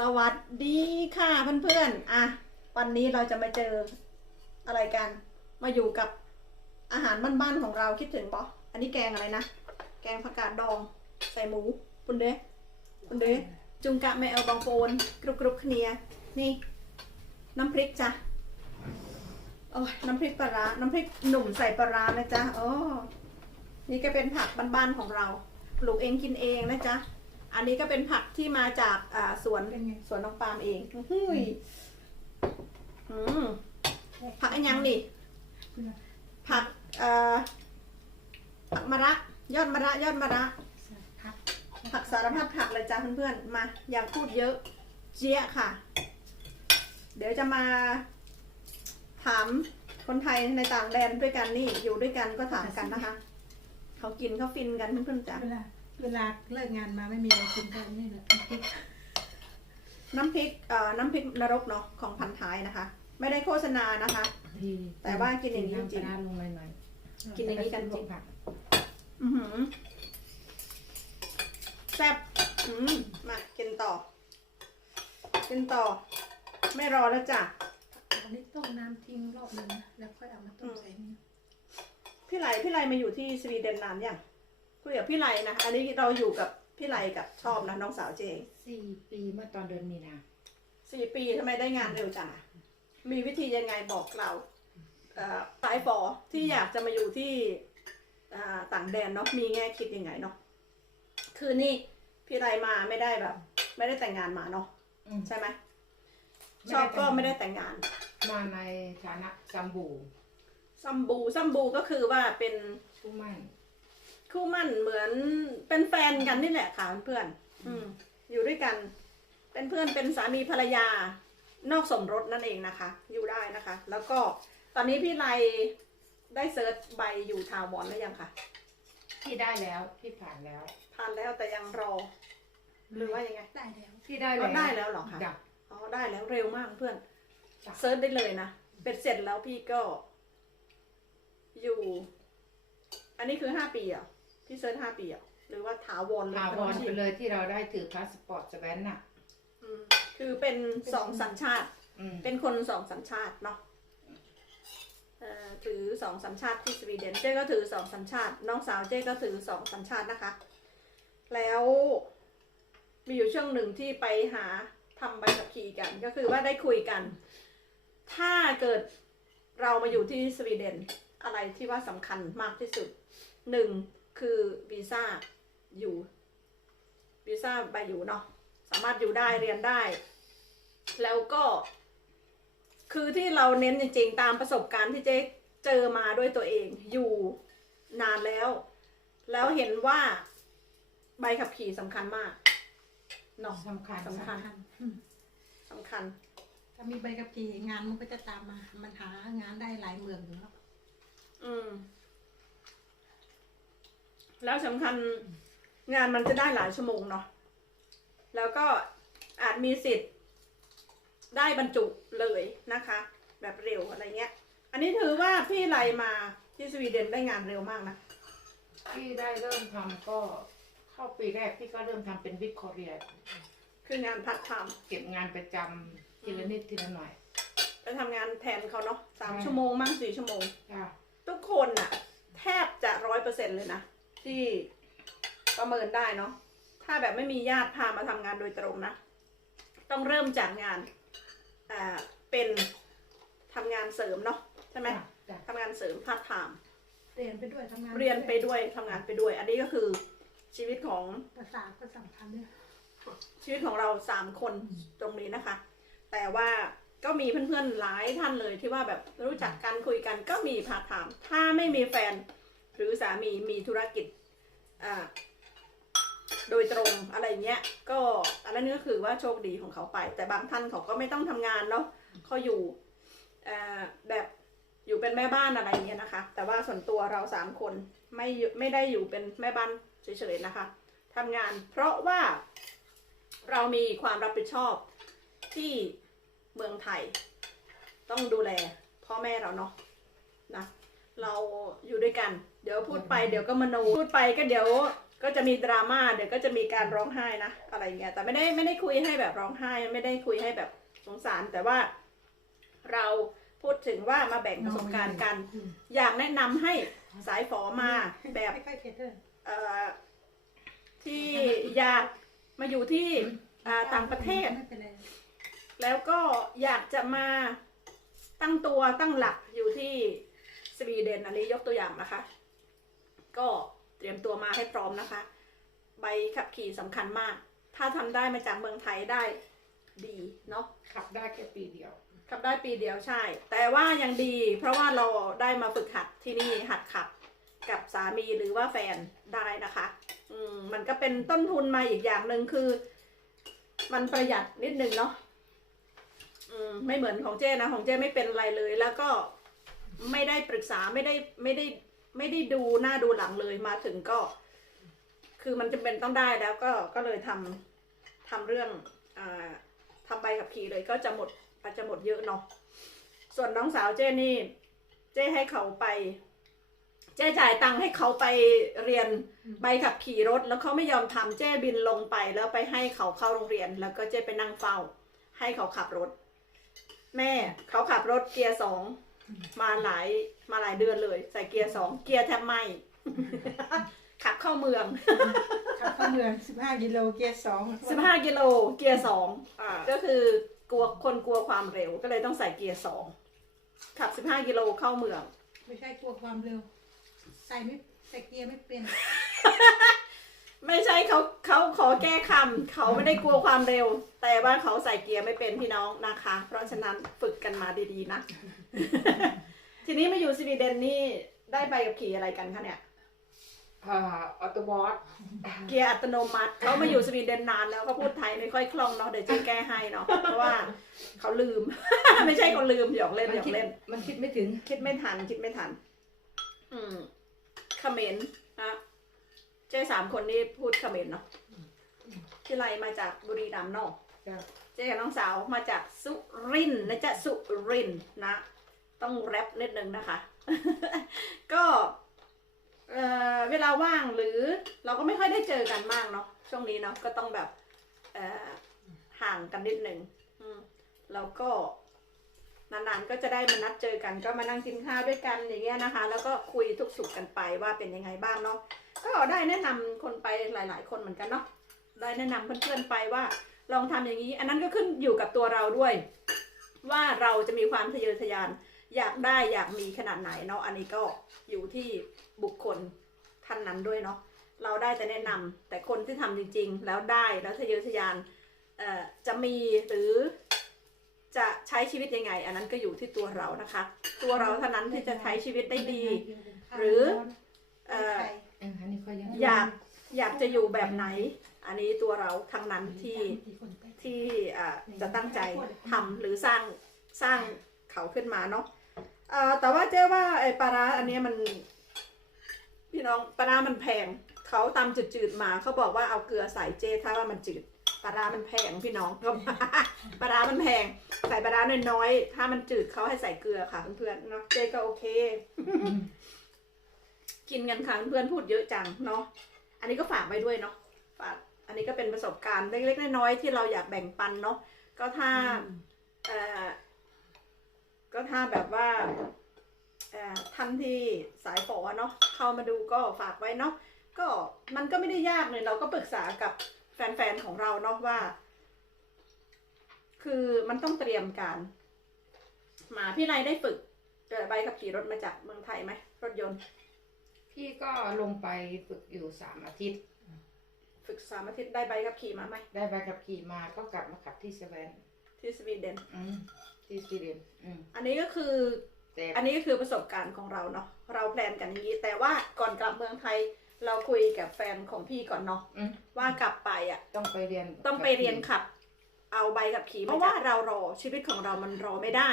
สวัสดีค่ะเพื่อนๆ อะ วันนี้เราจะมาเจออะไรกัน มาอยู่กับอาหารบ้านๆของเราคิดถึงปะอันนี้แกงอะไรนะ แกงผักกาดดองใส่หมูปุนเดะปุนเดะจุงกะแมเอลบองโฟนกรุบกรุบเนียนี่ น้ำพริกจ้ะโอ้ยน้ำพริกปลาร้าน้ำพริกหนุ่มใส่ปลาร้านะจ๊ะโอ้นี่ก็เป็นผักบ้านๆของเรา ปลูกเองกินเองนะจ๊ะ อันนี้ก็เป็นผักที่มาจากอ่าสวนเป็นไงสวนน้องปาล์มเองอื้อหืออืมผักอันยังนี่ผักเอ่อผักมะระยอดมะระยอดมะระพักผักสารพัดผักเลยจ้าเพื่อนๆ มา อยากพูดเยอะ เจี๊ยะค่ะ เดี๋ยวจะมา ถามคนไทยในต่างแดนด้วยกันนี่ อยู่ด้วยกันก็ถามกันนะคะ เขากินเขาฟินกันเพื่อนๆจ้ะ เวลา เวลาเลิกงานมาไม่มีอะไรกินกันนี่แหละน้ำพริกเอ่อน้ำพริกนรกเนาะของพันท้ายนะคะ ไม่ได้โฆษณานะคะที่แต่ว่ากินอย่างนี้จริงๆ น้ำปลาร้าลงหน่อยๆกินอย่างนี้กันจริงผักอือหือแซ่บอืมมากินต่อ กินต่อ ไม่รอแล้วจ้ะ อันนี้ต้มน้ำทิ้งรอบนึงนะแล้วค่อยเอามาต้มใส่นี่พี่ไลพี่ไลมาอยู่ที่สวีเดนนานยัง คุยกับพี่ไลนะอันนี้เราอยู่กับพี่ไลกับชอบนะน้องสาวเจงสี่ปีเมื่อตอนเดือนมีนาสี่ปีทำไมได้งานเร็วจังอะมีวิธียังไงบอกเราเอ่อสายฟอที่อยากจะมาอยู่ที่อ่าต่างแดนเนาะมีแง่คิดยังไงเนาะคือนี่พี่ไลมาไม่ได้แบบ ไม่ได้แต่งงานมาเนาะอืมใช่ไหมไม่ชได้อบก็แต่งงานไม่ได้แต่งงาน มาในฐานะซัมบูซัมบูซัมบูก็คือว่าเป็นผู้มั่น คู่หมั่นเหมือนเป็นแฟนกันนี่แหละค่ะเพื่อนๆอืมอยู่ด้วยกัน เป็นเพื่อนเป็นสามีภรรยานอกสมรสนั่นเองนะคะ อยู่ได้นะคะ แล้วก็ตอนนี้พี่ไลได้เซิร์ชใบอยู่ทาวอนแล้วยังคะที่ได้แล้วที่ผ่านแล้วผ่านแล้วแต่ยังรอ หรือว่ายังไงได้แล้วที่ได้อ๋แล้อวได้แล้วเหรอคะ จ้ะ อ๋อได้แล้วเร็วมากเพื่อนจ้ะ เซิร์ชได้เลยนะเป็นเสร็จแล้วพี่ก็ อยู่ อันนี้คือห้าปีอะ พี่เซิร์ชห้าปีอะหรือว่าถาวรเลยถาวรไปเลยที่เราได้ถือพาสปอร์ตสแวนน่ะอืมคือเป็นสองสัญชาติ อืมเป็นคนสองสัญชาติเนาะเอ่อถือสองสัญชาติที่สวีเดนเจ๊ก็ถือสองสัญชาติ น้องสาวเจ๊ก็ถือสองสัญชาตินะคะ แล้วมีอยู่ช่วงหนึ่งที่ไปหาทำใบขับขี่กัน ก็คือว่าได้คุยกัน ถ้าเกิดเรามาอยู่ที่สวีเดนอะไรที่ว่าสำคัญมากที่สุดหนึ่ง คือวีซ่าอยู่วีซ่าใบอยู่เนาะสามารถอยู่ได้เรียนได้ แล้วก็ คือที่เราเน้นจริงๆ ตามประสบการณ์ที่เจ๊เจอมาด้วยตัวเองอยู่นานแล้ว แล้วเห็นว่าใบขับขี่สำคัญมากเนาะสำคัญสำคัญอืมสำคัญ ถ้ามีใบกับขี่งานมันก็จะตามมา มันหางานได้หลายเมืองอยู่แล้วอืม แล้วสำคัญงานมันจะได้หลายชั่วโมงเนาะแล้วก็อาจมีสิทธิ์ได้บรรจุเลยนะคะ แบบเร็วอะไรเงี้ย อันนี้ถือว่าพี่ไลมาที่สวีเดนได้งานเร็วมากนะที่ได้เริ่มทำก็เข้าปีแรกพี่ก็เริ่มทำเป็นวิกคอเรียคืองานพัดไทม์เก็บงานประจำทีละนิดทีละหน่อยไปทำงานแทนเขาเนาะสามใช่ชั่วโมงมั่งสี่ชั่วโมง จ้ะทุกคนน่ะ แทบจะร้อยเปอร์เซ็นเลยนะ ที่ประเมินได้เนาะถ้าแบบไม่มีญาติพามาทำงานโดยตรงนะ ต้องเริ่มจากงานอ่าเป็นทำงานเสริมเนาะใช่ไหมจ้ะจ้ะ ทำงานเสริมพาร์ทไทม์เรียนไปด้วยทำงานเรียนไปด้วยทำงานไปด้วย อันนี้ก็คือชีวิตของ ภาษาก็สำคัญด้วยชีวิตของเราสามคนตรงนี้นะคะ แต่ว่าก็มีเพื่อนๆหลายท่านเลยที่ว่าแบบรู้จักกันคุยกันก็มีพาร์ทไทม์ถ้าไม่มีแฟน หรือสามีมีธุรกิจอ่า โดยตรงอะไรเงี้ย ก็อันนั้นก็คือว่าโชคดีของเขาไป แต่บางท่านเขาก็ไม่ต้องทำงานเนาะเขาอยู่แบบอยู่เป็นแม่บ้านอะไรเงี้ยนะคะ แต่ว่าส่วนตัวเราสามคนไม่ไม่ได้อยู่เป็นแม่บ้านเฉยๆนะคะทำงานเพราะว่าเรามีความรับผิดชอบที่เมืองไทย ต้องดูแลพ่อแม่เราเนาะนะเราอยู่ด้วยกัน เดี๋ยวพูดไปเดี๋ยวก็มโนพูดไปก็เดี๋ยว ก็จะมีดราม่าเดี๋ยวก็จะมีการร้องไห้นะอะไรเงี้ยแต่ไม่ได้ไม่ได้คุยให้แบบร้องไห้ไม่ได้คุยให้แบบสงสาร แต่ว่าเราพูดถึงว่ามาแบ่งประสบการณ์กัน อยากแนะนำให้สายฝอมาแบบเอ่อที่อยากมาอยู่ที่อ่าต่างประเทศ แล้วก็อยากจะมาตั้งตัวตั้งหลักอยู่ที่สวีเดนอันนี้ยกตัวอย่างนะคะ ก็ เตรียมตัวมาให้พร้อมนะคะ ใบขับขี่สำคัญมาก ถ้าทำได้มาจากเมืองไทยได้ดีเนาะขับได้แค่ปีเดียว ขับได้ปีเดียวใช่ แต่ว่ายังดี เพราะว่าเราได้มาฝึกหัดที่นี่หัดขับกับสามีหรือว่าแฟนได้นะคะ อืมมันก็เป็นต้นทุนมาอีกอย่างหนึ่งคือ มันประหยัดนิดนึงเนาะอืมไม่เหมือนของเจ้นะ ของเจ้ไม่เป็นอะไรเลย แล้วก็ไม่ได้ปรึกษาไม่ได้ไม่ได้ ไม่ได้ดูหน้าดูหลังเลยมาถึงก็ คือมันจำเป็นต้องได้แล้วก็ก็เลยทำทำเรื่องอาทำใบขับขี่เลยก็จะหมดอาจจะหมดเยอะเนาะส่วนน้องสาวเจ้นี่ เจ้ให้เขาไป เจ้จ่ายตังค์ให้เขาไปเรียนใบขับขี่รถ แล้วเขาไม่ยอมทำเจ้บินลงไปแล้วไปให้เขาเข้าโรงเรียน แล้วก็เจ้ไปนั่งเฝ้า ให้เขาขับรถ แม่เขาขับรถเกียร์สอง มาหลายมาหลายเดือนเลย ใส่เกียร์สองเกียร์แทบไหมขับเข้าเมืองขับเข้าเมืองสิบห้ากิโลเกียร์สอง15กิโลเกียร์สองอ่าก็คือกลัวคนกลัวความเร็วก็เลยต้องใส่เกียร์สองขับ15กิโลเข้าเมือง ไม่ใช่กลัวความเร็ว ใส่ไม่ใส่เกียร์ไม่เป็น ไม่ใช่เขาเขาขอแก้คำเขาไม่ได้กลัวความเร็ว แต่ว่าเขาใส่เกียร์ไม่เป็นพี่น้องนะคะ เพราะฉะนั้นฝึกกันมาดีๆนะ ทีนี้มาอยู่สวีเดนนี่ได้ใบกับขี่อะไรกันคะเนี่ยอ่าออโตบอสเกียร์อัตโนมัติเขามาอยู่สวีเดนนานแล้วก็พูดไทยไม่ค่อยคล่องเนาะเดี๋ยวจะแก้ให้เนาะเพราะว่าเขาลืม ไม่ใช่เขาลืมหยอกเล่นหยอกเล่น มันคิดไม่ถึง คิดไม่ทันคิดไม่ทัน อืมเขมรนะ เจ้สามคนนี้พูดเขมรเนาะที่ไรมาจากบุรีรัมย์เนาะจ้ะเจ้กับน้องสาวมาจากสุรินทร์นะจ๊ะสุรินทร์นะ ต้องแรปนิดนึงนะคะ ก็เอ่อเวลาว่างหรือเราก็ไม่ค่อยได้เจอกันมากเนาะช่วงนี้เนาะก็ต้องแบบเอ่อห่างกันนิดนึงอืมแล้วก็นานๆก็จะได้มานัดเจอกันก็มานั่งกินข้าวด้วยกันอย่างเงี้ยนะคะ แล้วก็คุยทุกสุขกันไปว่าเป็นยังไงบ้างเนาะ ก็ได้แนะนำคนไปหลาย ๆ คนเหมือนกันเนาะได้แนะนำเพื่อนๆไปว่าลองทำอย่างนี้ อันนั้นก็ขึ้นอยู่กับตัวเราด้วย ว่าเราจะมีความทะเยอทะยาน อยากได้อยากมีขนาดไหนเนาะอันนี้ก็อยู่ที่บุคคลท่านนั้นด้วยเนาะเราได้แต่แนะนำแต่คนที่ทำจริง ๆ แล้วได้แล้วทะเยอทะยานจะมีหรือจะใช้ชีวิตยังไง อันนั้นก็อยู่ที่ตัวเรานะคะ ตัวเราเท่านั้นที่จะใช้ชีวิตได้ดี หรือ เอออันนี้ก็ยังอยากอยากจะอยู่แบบไหน อันนี้ตัวเราทั้งนั้นที่ที่อ่าจะตั้งใจทำหรือสร้างสร้างเขาขึ้นมาเนาะเอ่อแต่ว่าเจ๊ว่าไอ้ปลาร้าอันเนี้ยมัน พี่น้องปลาร้ามันแพงเขาตำจืดๆมาเขาบอกว่าเอาเกลือใส่เจ๊ถ้าว่ามันจืดปลาร้ามันแพงพี่น้อง ก็ปลาร้ามันแพงใส่ปลาร้าน้อยๆถ้ามันจืดเขาให้ใส่เกลือค่ะเพื่อนๆเนาะเจ๊ก็โอเค กินกันค่ะเพื่อนๆพูดเยอะจังเนาะอันนี้ก็ฝากไว้ด้วยเนาะฝากอันนี้ก็เป็นประสบการณ์เล็กๆน้อยๆที่เราอยากแบ่งปันเนาะก็ถ้าเอ่อก็ถ้าแบบว่าเอ่อท่านที่สายฝอเนาะเข้ามาดูก็ฝากไว้เนาะก็มันก็ไม่ได้ยากเลยเราก็ปรึกษากับแฟนๆของเราเนาะว่า คือมันต้องเตรียมการมาพี่ไรได้ฝึกเอ่อใบขับขี่รถมาจากเมืองไทยไหมรถยนต์ พี่ก็ลงไปฝึกอยู่สามอาทิตย์ ฝึกสามอาทิตย์ได้ใบขับขี่มาไหมได้ใบขับขี่มาก็กลับมาขับที่สเวนที่สวีเดนอืมที่สวีเดนอืมอันนี้ก็คือแต่อันนี้ก็คือประสบการณ์ของเราเนาะเราแพลนกันอย่างนี้ แต่ว่าก่อนกลับเมืองไทยเราคุยกับแฟนของพี่ก่อนเนาะอืมว่ากลับไปอะต้องไปเรียนต้องไปเรียนขับ เอาใบขับขี่เพราะว่าเรารอชีวิตของเรามันรอไม่ได้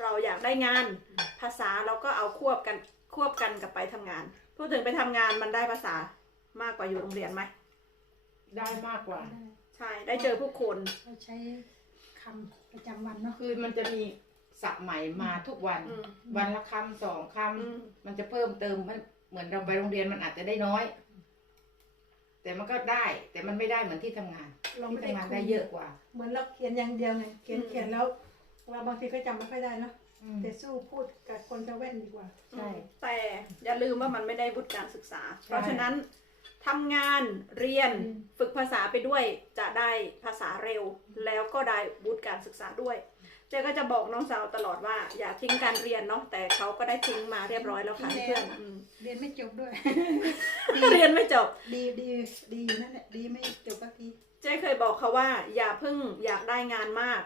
เราอยากได้งานภาษาเราก็เอาควบกันควบกันกับไปทำงาน พูดถึงไปทำงานมันได้ภาษามากกว่าอยู่โรงเรียนไหม ได้มากกว่า ใช่ ได้เจอผู้คน เราใช้คำประจำวันเนาะ คือมันจะมีสับใหม่มาทุกวัน อืม วันละคำสองคอืมำมันจะเพิ่มเติมมันเหมือนเราไปโรงเรียนมันอาจจะได้น้อย แต่มันก็ได้ แต่มันไม่ได้เหมือนที่ทำงานเราที่ไม่ได้ทำงานคุได้ยเยอะกว่า เหมือนเราเขียนอย่างเดียวไงเขียนเขียนแล้วว่าบางทีก็จำไม่ค่อยได้เนาะอืม แต่สู้พูดกับคนจะแว่นดีกว่า ใช่ แต่อย่าลืมว่ามันไม่ได้วุฒิการศึกษาใช่เพราะฉะนั้นทำงานเรียนอืมฝึกภาษาไปด้วยจะได้ภาษาเร็ว แล้วก็ได้วุฒิการศึกษาด้วยเจ๊ก็จะบอกน้องสาวตลอดว่า อย่าทิ้งการเรียนเนาะแต่เขาก็ได้ทิ้งมาเรียบร้อยแล้วค่ะเพื่อนอืมเรียนไม่จบด้วย เรียนไม่จบ ดีดีดีอยู่นั่นแหละดีไม่จบสักทีเจ๊เคยบอกเขาว่า อย่าเพิ่งอยากได้งานมาก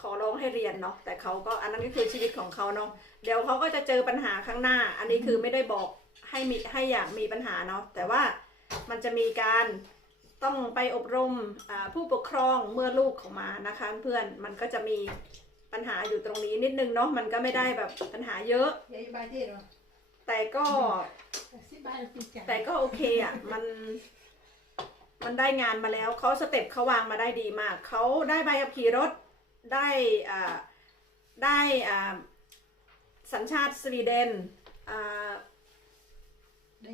ขอร้องให้เรียนเนาะแต่เขาก็อันนั้นก็คือชีวิตของเขาเนาะเดี๋ยวเขาก็จะเจอปัญหาข้างหน้า อันนี้คือไม่ได้บอกให้มีให้อยากมีปัญหาเนาะแต่ว่ามันจะมีการต้องไปอบรมผู้ปกครองเมื่อลูกของมานะคะ เพื่อนมันก็จะมีปัญหาอยู่ตรงนี้นิดนึงเนาะมันก็ไม่ได้แบบปัญหาเยอะยายบายที่หรอแต่ก็สิบายปีจ่ายแต่ก็โอเคอะมันมันได้งานมาแล้วเขาสเต็ปเขาวางมาได้ดีมากเขาได้ใบขับขี่รถ ได้อ่าได้อ่าสัญชาติสวีเดนอ่า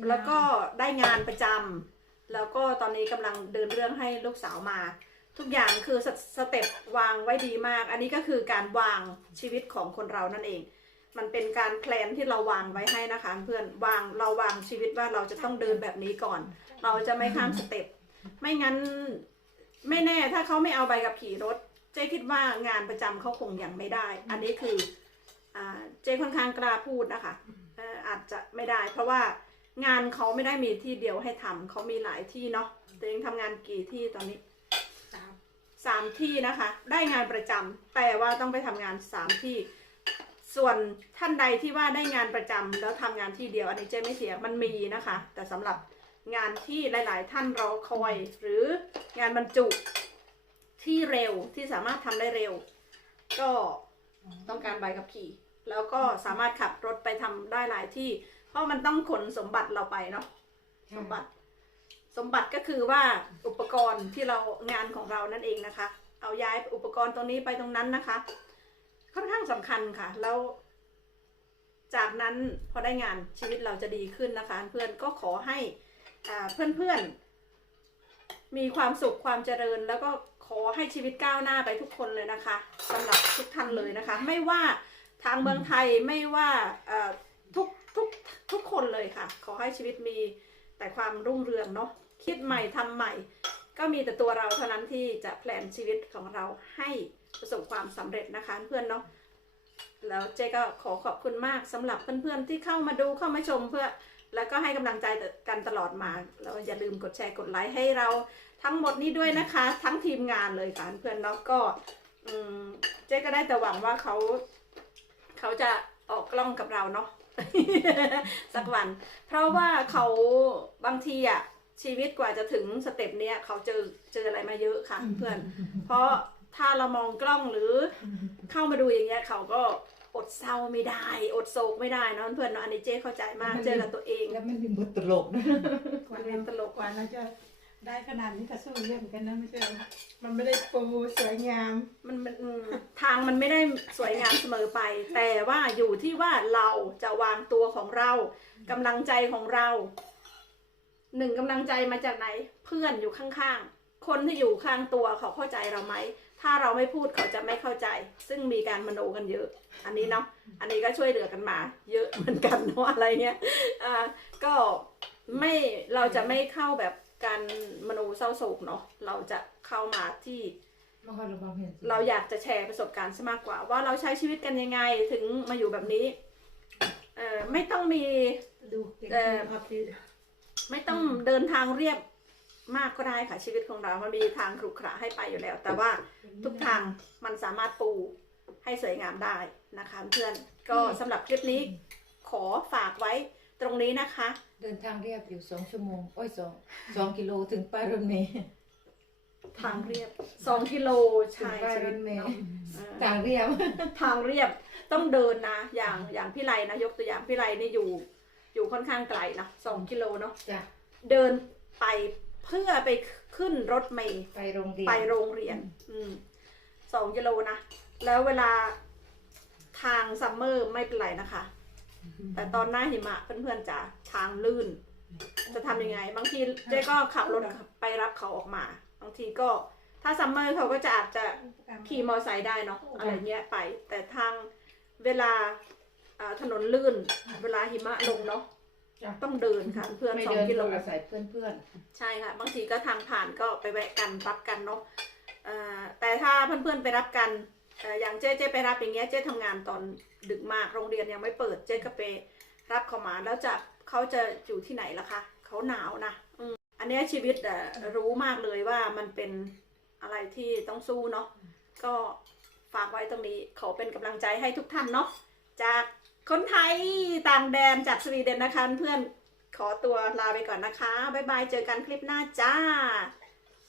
แล้วก็ได้งานประจำแล้วก็ตอนนี้กำลังเดินเรื่องให้ลูกสาวมา ทุกอย่างคือสสเต็ปวางไว้ดีมาก อันนี้ก็คือการวางชีวิตของคนเรานั่นเอง มันเป็นการแพลนที่เราวางไว้ให้นะคะ เพื่อนวางเราวางชีวิตว่าเราจะต้องเดินแบบนี้ก่อน เราจะไม่ข้ามสเต็ปไม่งั้นไม่แน่ถ้าเขาไม่เอาใบกับขี่รถ เจ๊คิดว่างานประจำเขาคงยังไม่ได้ อันนี้คืออ่าเจ๊ค่อนข้างกล้าพูดนะคะเอ่ออาจจะไม่ได้ เพราะว่างานเขาไม่ได้มีที่เดียวให้ทำเขามีหลายที่เนาะตัวเองทำงานกี่ที่ตอนนี้สามสามที่นะคะ ได้งานประจำแต่ว่าต้องไปทำงานสามที่ ส่วนท่านใดที่ว่าได้งานประจำแล้วทำงานที่เดียวอันนี้เจ๊ไม่เสียมันมีนะคะ แต่สำหรับงานที่หลาย ๆ ท่านรอคอยหรืองานบรรจุ ที่เร็วที่สามารถทำได้เร็ว ก็ต้องการใบขับขี่ แล้วก็สามารถขับรถไปทำได้หลายที่ เพราะมันต้องขนสมบัติเราไปเนาะสมบัติ สมบัติก็คือว่าอุปกรณ์ที่เรางานของเรานั่นเองนะคะ เอาย้ายอุปกรณ์ตรงนี้ไปตรงนั้นนะคะ ค่อนข้างสำคัญค่ะแล้ว จากนั้นพอได้งานชีวิตเราจะดีขึ้นนะคะ เพื่อนก็ขอให้อ่าเพื่อนๆ มีความสุขความเจริญแล้วก็ ขอให้ชีวิตก้าวหน้าไปทุกคนเลยนะคะสำหรับทุกท่านเลยนะคะ ไม่ว่าทางเมืองไทยไม่ว่าทุกทุกทุกคนเลยค่ะ ขอให้ชีวิตมีแต่ความรุ่งเรืองเนาะคิดใหม่ทำใหม่ ก็มีแต่ตัวเราเท่านั้นที่จะแพลนชีวิตของเราให้ประสบความสำเร็จนะคะเพื่อนเนาะแล้วเจ๊ก็ขอขอบคุณมากสำหรับเพื่อนๆที่เข้ามาดูเข้ามาชมเพื่อแล้วก็ให้กำลังใจกันตลอดมา แล้วอย่าลืมกดแชร์กดไลค์ให้เรา ทั้งหมดนี้ด้วยนะคะ ทั้งทีมงานเลยค่ะเพื่อนๆแล้วก็อืมเจ๊ก็ได้แต่หวังว่าเขาเขาจะออกกล้องกับเราเนาะสักวัน เพราะว่าเขาบางทีอะชีวิตกว่าจะถึงสเต็ปเนี้ยเขาเจอเจออะไรมาเยอะค่ะเพื่อน เพราะถ้าเรามองกล้องหรือเข้ามาดูอย่างเงี้ยเขาก็อดเศร้าไม่ได้ อดโศกไม่ได้เนอะเพื่อนเนอะอันนี้เจ๊เข้าใจมากเจอกับตัวเองแล้วมันมีบทตลกนะกว่าเรีเรายนตลกกว่าเราจะ ได้ขนาดนี้ก็สู้เยอะเหมือนกันนะไม่ใช่เหรอมันไม่ได้ปูสวยงาม มันมันอืมทางมันไม่ได้สวยงามเสมอไป แต่ว่าอยู่ที่ว่าเราจะวางตัวของเรากำลังใจของเราหนึ่งกำลังใจมาจากไหน เพื่อนอยู่ข้างๆ คนที่อยู่ข้างตัวเขาเข้าใจเราไหม ถ้าเราไม่พูดเขาจะไม่เข้าใจ ซึ่งมีการมโนกันเยอะ อันนี้เนาะอันนี้ก็ช่วยเหลือกันมา เยอะเหมือนกันเนาะอะไรเงี้ยอ่าก็ไม่เราจะไม่เข้าแบบ การมโนเศร้าโศกเนาะเราจะเข้ามาที่มันก็ระบำเห็นเราอยากจะแชร์ประสบการณ์ซะมากกว่า ว่าเราใช้ชีวิตกันยังไงถึงมาอยู่แบบนี้เอ่อไม่ต้องมี ดูเด็กเอ่อเอาที่ไม่ต้องเดินทางเรียบมากก็ได้ค่ะชีวิตของเรา มันมีทางขรุขระให้ไปอยู่แล้ว แต่ว่าทุกทางมันสามารถปูให้สวยงามได้นะคะเพื่อนก็สำหรับคลิปนี้ขอฝากไว้ ตรงนี้นะคะ เดินทางเรียบอยู่สองชั่วโมง โอ้ยสองสองกิโลถึงป้ายรถเมล์ทางเรียบสองกิโลถึงใช่ป้ายชีรวิตถเมล์เนาะเออทางเรียบทางเรียบต้องเดินนะ อย่างอย่างพี่ไรนะยกตัวอย่างพี่ไรนี่อยู่ อยู่ค่อนข้างไกลนะสองกิโลเนาะจ้ะเดินไปเพื่อไปขึ้นรถเมล์ไปโรงเรียนไปโรงเรียน อืมสองกิโลนะ แล้วเวลาทางซัมเมอร์ไม่เป็นไรนะคะ แต่ตอนหน้าหิมะเพื่อนๆจ๋าทางลื่น จะทำยังไง บางทีเจ๊ก็ขับรถไปรับเขาออกมา บางทีก็ถ้าซัมเมอร์เขาก็จะอาจจะขี่มอไซค์ได้เนาะอะไรเงี้ยไป แต่ทางเวลาอ่าถนนลื่น เวลาหิมะลงเนาะจ้ะต้องเดินค่ะเพื่อนไม่สองเดินกิโลก็อาศัยเพื่อนเพื่อนใช่ค่ะ บางทีก็ทางผ่านก็ไปแวะกันรับกันเนาะเอ่อแต่ถ้าเพื่อนๆไปรับกันเอย่างเจ๊เจ๊ไปรับอย่างเงี้ยเจ๊ทำงานตอนดึกมากโรงเรียนยังไม่เปิดเจ๊ก็ไปรับเขามาแล้วจะเขาจะอยู่ที่ไหนล่ะคะเขาหนาวนะอืมอันนี้ชีวิตอ่อรู้มากเลยว่ามันเป็นอะไรที่ต้องสู้เนาะก็ฝากไว้ตรงนี้ขอเป็นกำลังใจให้ทุกท่านเนาะจากคนไทยต่างแดนจากสวีเดนนะคะเพื่อนขอตัวลาไปก่อนนะคะ บ๊ายบาย เจอกันคลิปหน้าจ้า